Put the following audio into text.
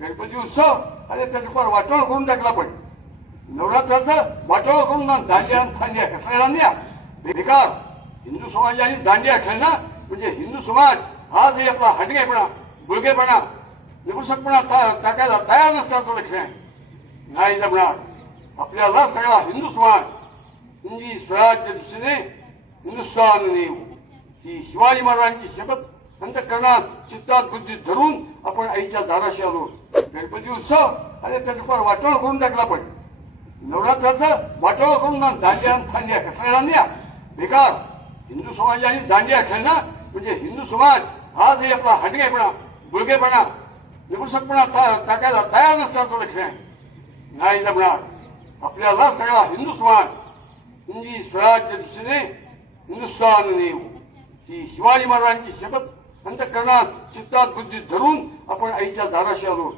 गणपती उत्सव आणि त्याचं फार वाटोळ करून टाकला. पण नवरात्राचं वाटोळ करून ना दांडिया खांद्या कसला दांडिया बेकार. हिंदू समाजाने दांडिया खेळणं म्हणजे हिंदू समाज आजही आपला हटकेपणा गुळगेपणा निपुसकपणा टाकायला तयार नसतात. लक्ष नाही जमणार. आपल्याला सगळा हिंदू समाज हिंदी स्वराज्य दिशेने हिंदुस्थान नेऊ ही शिवाजी महाराजांची शपथ अंतःकरणात चित्तात बुद्धीत धरून आपण आईच्या दाराशी आलो. गणपती उत्सव आणि त्याचं फार वाटोळ करून टाकला. पण नवरात्राचं वाटोळ करून ना दांडिया खांद्या कसला दांडिया बेकार. हिंदू समाजाने दांडिया खेळणं म्हणजे हिंदू समाज आजही आपला हटकेपणा गुळगेपणा निपुसकपणा टाकायला तयार नसतात. लक्ष नाही जमणार. आपल्याला सगळा हिंदू समाज हिंदी स्वराज्य दिशेने हिंदुस्थान नेऊ ही शिवाजी महाराजांची शपथ अंतःकरणात चित्तात बुद्धीत धरून आपण आईच्या दाराशी आलो.